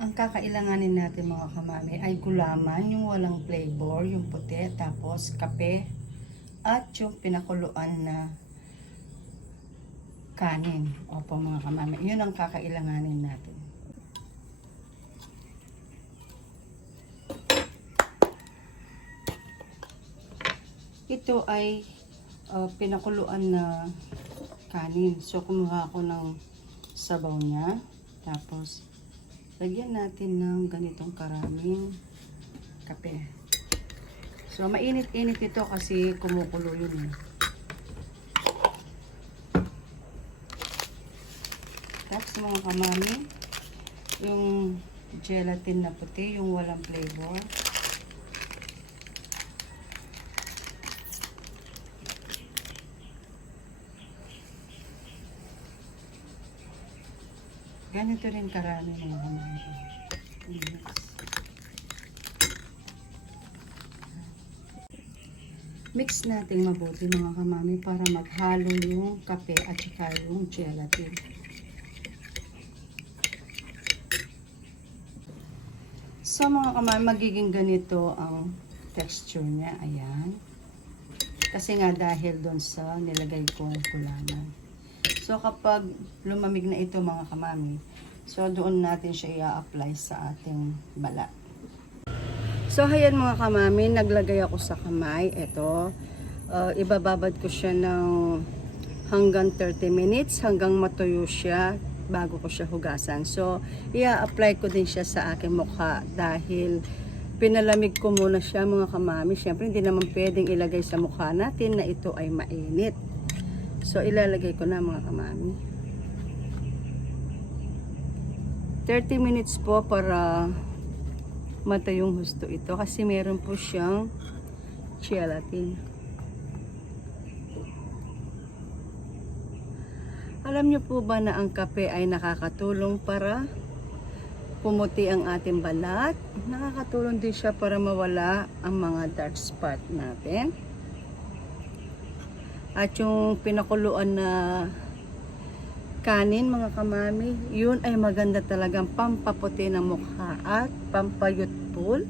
Ang kakailanganin natin mga kamami ay gulaman, yung walang flavor, yung puti, tapos kape, at yung pinakuluan na kanin. Opo mga kamami, yun ang kakailanganin natin. Ito ay uh, pinakuluan na kanin. So, kumuha ako ng sabaw niya. Tapos, lagyan natin ng ganitong karaming kape. So, mainit-init ito kasi kumukulo yun eh. Tapos, mga kamami, yung gelatin na puti, yung walang flavor. Ganito rin karami kamami. Yes. Mix natin mabuti mga kamami para maghalo yung kape at saka yung gelatin. So mga kamami, magiging ganito ang texture niya. Ayan. Kasi nga dahil doon sa nilagay kong kulaman. So kapag lumamig na ito mga kamami, so doon natin siya i-apply sa ating balat. So ayan mga kamami, naglagay ako sa kamay. Ito, uh, ibababad ko siya ng hanggang 30 minutes hanggang matuyo siya bago ko siya hugasan. So, i-apply ko din siya sa aking mukha dahil pinalamig ko muna siya mga kamami. Siyempre, hindi naman pwedeng ilagay sa mukha natin na ito ay mainit. So, ilalagay ko na mga kamami. 30 minutes po para matayong husto ito kasi meron po siyang gelatin. Alam niyo po ba na ang kape ay nakakatulong para pumuti ang ating balat? Nakakatulong din siya para mawala ang mga dark spot natin. At yung pinakuluan na kanin mga kamami, yun ay maganda talagang pampaputi ng mukha at pampayutpul.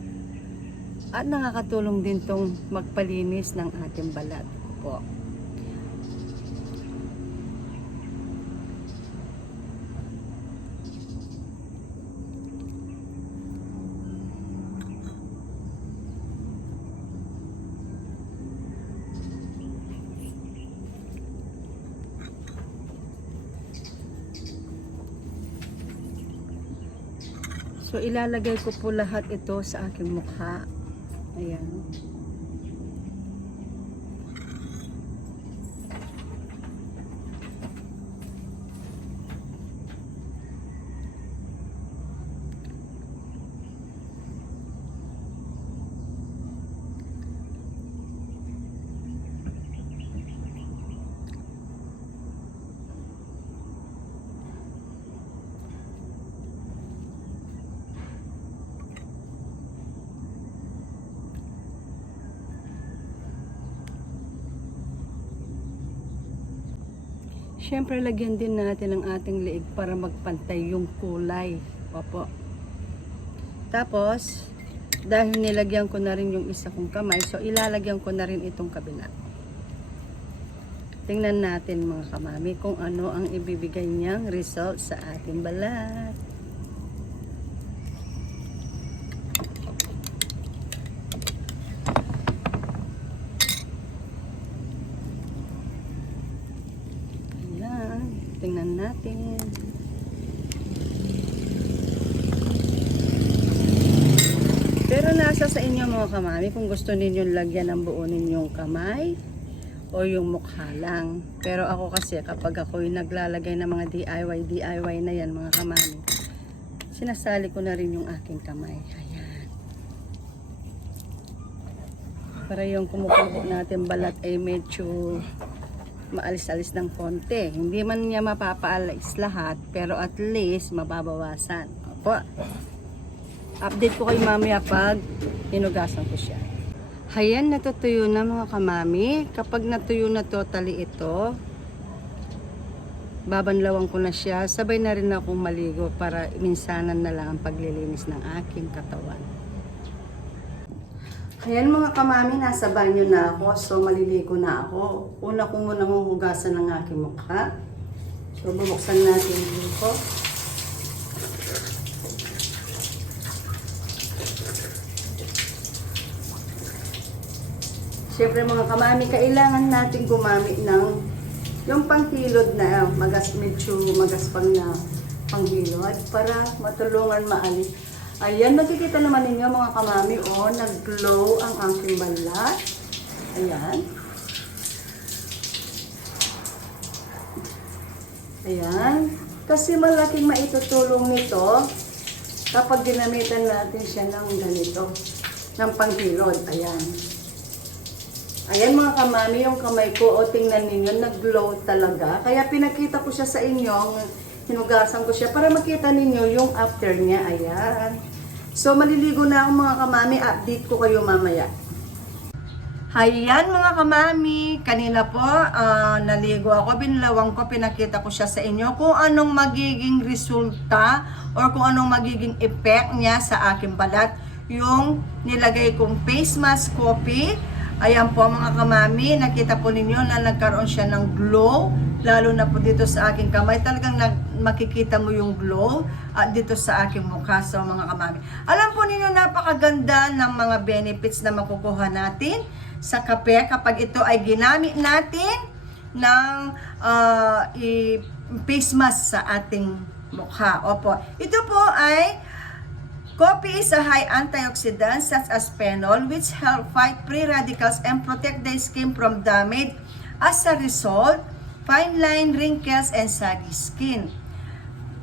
At nakakatulong din tong magpalinis ng ating balat po. So ilalagay ko po lahat ito sa aking mukha. Ayan. Siyempre, lagyan din natin ang ating leeg para magpantay yung kulay. Opo. Tapos, dahil nilagyan ko na rin yung isa kong kamay, so ilalagyan ko na rin itong kabila. Tingnan natin mga kamami kung ano ang ibibigay niyang result sa ating balat. Ayan, tingnan natin. Pero nasa sa inyo mga kamami kung gusto ninyong lagyan ng buo ninyong kamay o yung mukha lang. Pero ako kasi kapag ako yung naglalagay ng mga DIY, DIY na yan mga kamami, sinasali ko na rin yung aking kamay. Ayan. Para yung kumukuha natin balat ay medyo maalis-alis ng konti. Hindi man niya mapapaalis lahat, pero at least mababawasan. Opo. Update ko kay mamaya pag hinugasan ko siya. Hayan, natutuyo na mga kamami. Kapag natuyo na totally ito, babanlawan ko na siya. Sabay na rin akong maligo para minsanan na lang ang paglilinis ng aking katawan. Ayan mga kamami, nasa banyo na ako. So maliligo na ako. Una ko muna hugasan ng aking mukha. So bubuksan natin dito. Siyempre mga kamami, kailangan natin gumamit ng yung pangkilod na magas, medyo magaspang na panghilod para matulungan maalis. Ayan, makikita naman ninyo mga kamami, oh, nag-glow ang aking balat. Ayan. Ayan. Kasi malaking maitutulong nito kapag ginamitan natin siya ng ganito, ng panghilod. Ayan. Ayan mga kamami, yung kamay ko, o tingnan ninyo, nag-glow talaga. Kaya pinakita ko siya sa inyo, hinugasan ko siya para makita ninyo yung after niya. Ayan. So maliligo na ako mga kamami, update ko kayo mamaya. Hayan mga kamami, kanina po ah, naligo ako, binlawang ko, pinakita ko siya sa inyo kung anong magiging resulta or kung anong magiging effect niya sa aking balat. Yung nilagay kong face mask copy, ayan po mga kamami, nakita po ninyo na nagkaroon siya ng glow, lalo na po dito sa aking kamay, talagang nag, makikita mo yung glow at dito sa aking mukha sa mga kamami. Alam po ninyo, napakaganda ng mga benefits na makukuha natin sa kape kapag ito ay ginamit natin ng ah, i- face mask sa ating mukha. Opo. Ito po ay Coffee is a high antioxidant such as phenol which help fight free radicals and protect the skin from damage. As a result, fine line, wrinkles, and saggy skin.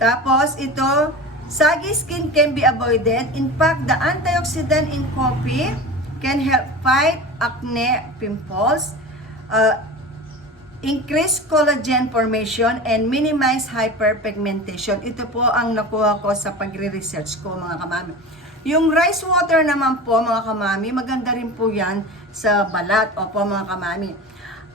Tapos ito, saggy skin can be avoided. In fact, the antioxidant in coffee can help fight acne, pimples, uh, increase collagen formation and minimize hyperpigmentation. Ito po ang nakuha ko sa pagre-research ko mga kamami. Yung rice water naman po mga kamami, maganda rin po yan sa balat. Opo mga kamami.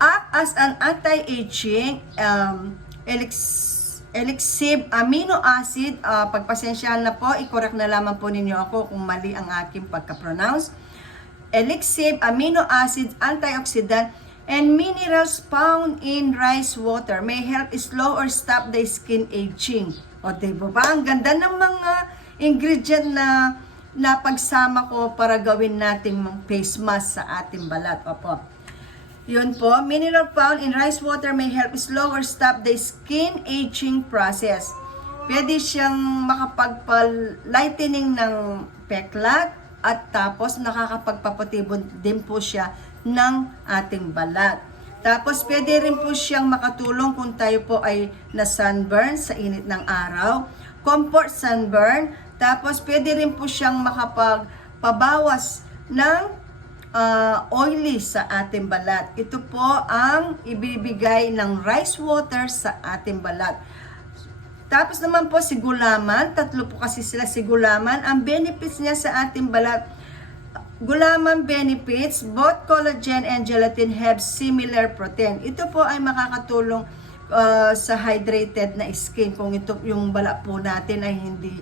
Act as an anti-aging um, elix- elixib amino acid. Uh, pagpasensyahan na po, i-correct na lamang po ninyo ako kung mali ang aking pagka-pronounce. Elixib amino acid antioxidant and minerals found in rice water may help slow or stop the skin aging. O, di ba ba? Ang ganda ng mga ingredient na na pagsama ko para gawin nating face mask sa ating balat. Opo. Yun po, mineral found in rice water may help slow or stop the skin aging process. Pwede siyang makapagpa-lightening ng peklat at tapos nakakapagpapatibon din po siya ng ating balat. Tapos pwede rin po siyang makatulong kung tayo po ay na sunburn sa init ng araw. Comfort sunburn. Tapos pwede rin po siyang makapagpabawas ng ah, oily sa ating balat. Ito po ang ibibigay ng rice water sa ating balat. Tapos naman po si gulaman, tatlo po kasi sila si gulaman. Ang benefits niya sa ating balat, gulaman benefits, both collagen and gelatin have similar protein. Ito po ay makakatulong uh, sa hydrated na skin kung ito yung balat po natin ay hindi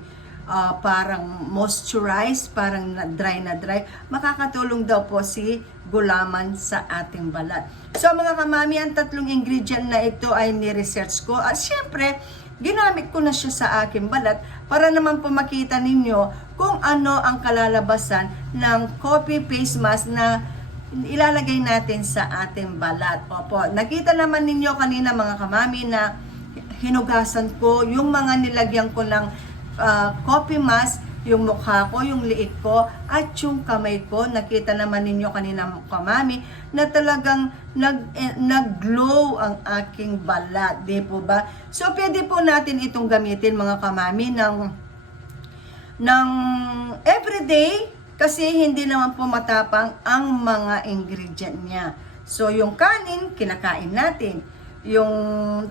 uh, parang moisturized, parang na- dry na dry, makakatulong daw po si gulaman sa ating balat. So mga kamami, ang tatlong ingredient na ito ay ni-research ko. At syempre, ginamit ko na siya sa aking balat para naman po makita ninyo kung ano ang kalalabasan ng coffee face mask na ilalagay natin sa ating balat. Opo, nakita naman ninyo kanina mga kamami na hinugasan ko yung mga nilagyan ko ng ah, coffee mask, yung mukha ko, yung liik ko, at yung kamay ko. Nakita naman ninyo kanina mga kamami na talagang nag, eh, nag-glow ang aking balat. Di po ba? So, pwede po natin itong gamitin mga kamami ng ng everyday kasi hindi naman po matapang ang mga ingredient niya. So, yung kanin, kinakain natin. Yung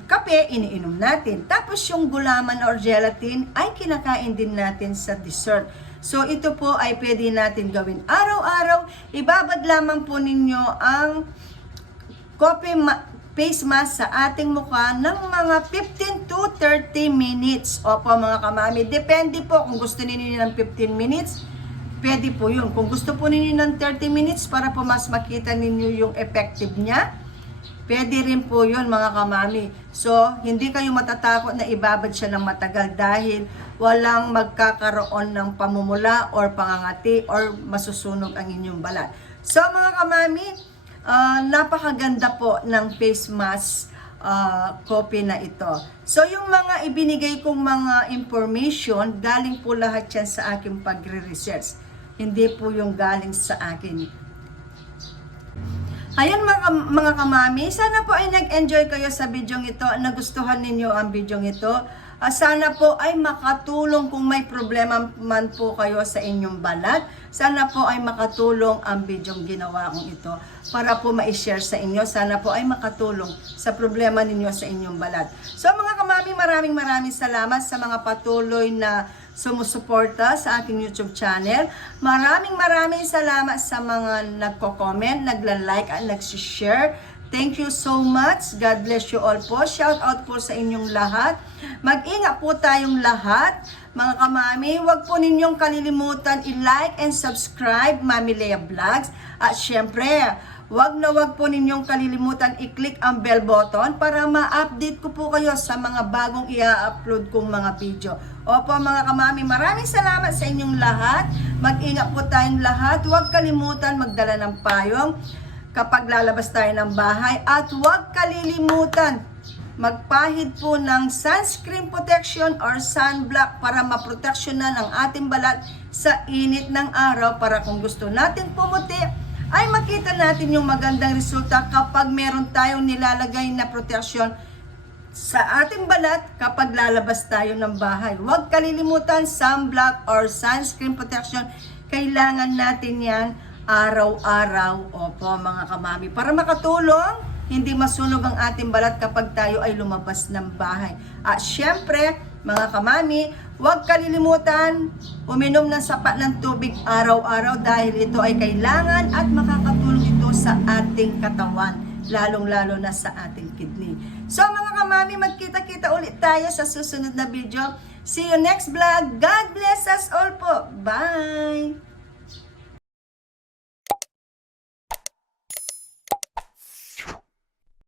kape, iniinom natin. Tapos, yung gulaman or gelatin ay kinakain din natin sa dessert. So, ito po ay pwede natin gawin araw-araw. Ibabad lamang po ninyo ang coffee ma- face mask sa ating mukha ng mga 15 to 30 minutes. Opo mga kamami, depende po kung gusto ninyo ng 15 minutes, pwede po yun. Kung gusto po ninyo ng 30 minutes para po mas makita ninyo yung effective niya, pwede rin po yun mga kamami. So, hindi kayo matatakot na ibabad siya ng matagal dahil walang magkakaroon ng pamumula or pangangati or masusunog ang inyong balat. So mga kamami, ah, napakaganda po ng face mask ah, copy na ito. So yung mga ibinigay kong mga information, galing po lahat yan sa aking pagre-research. Hindi po yung galing sa akin. Ayan mga, mga kamami, sana po ay nag-enjoy kayo sa bidyong ito, nagustuhan ninyo ang bidyong ito. Ah, sana po ay makatulong kung may problema man po kayo sa inyong balat. Sana po ay makatulong ang bidyong ginawa kong ito para po ma-share sa inyo. Sana po ay makatulong sa problema ninyo sa inyong balat. So mga kamami, maraming maraming salamat sa mga patuloy na sumusuporta sa aking YouTube channel. Maraming maraming salamat sa mga nagko-comment, nagla-like at nag-share. Thank you so much. God bless you all po. Shout out po sa inyong lahat. Mag-ingat po tayong lahat. Mga kamami, huwag po ninyong kalilimutan i-like and subscribe Mami Lea Vlogs. At syempre, Huwag na huwag po ninyong kalilimutan i-click ang bell button para ma-update ko po kayo sa mga bagong i-upload kong mga video. Opo mga kamami, maraming salamat sa inyong lahat. Mag-ingat po tayong lahat. Huwag kalimutan magdala ng payong kapag lalabas tayo ng bahay. At huwag kalilimutan magpahid po ng sunscreen protection or sunblock para maproteksyonan ang ating balat sa init ng araw para kung gusto natin pumuti ay makita natin yung magandang resulta kapag meron tayong nilalagay na protection sa ating balat kapag lalabas tayo ng bahay. Huwag kalilimutan sunblock or sunscreen protection. Kailangan natin yan araw-araw. Opo mga kamami. Para makatulong, hindi masunog ang ating balat kapag tayo ay lumabas ng bahay. At syempre, mga kamami, huwag kalilimutan uminom ng sapat ng tubig araw-araw dahil ito ay kailangan at makakatulong ito sa ating katawan, lalong-lalo na sa ating kidney. So mga kamami, magkita-kita ulit tayo sa susunod na video. See you next vlog. God bless us all po. Bye!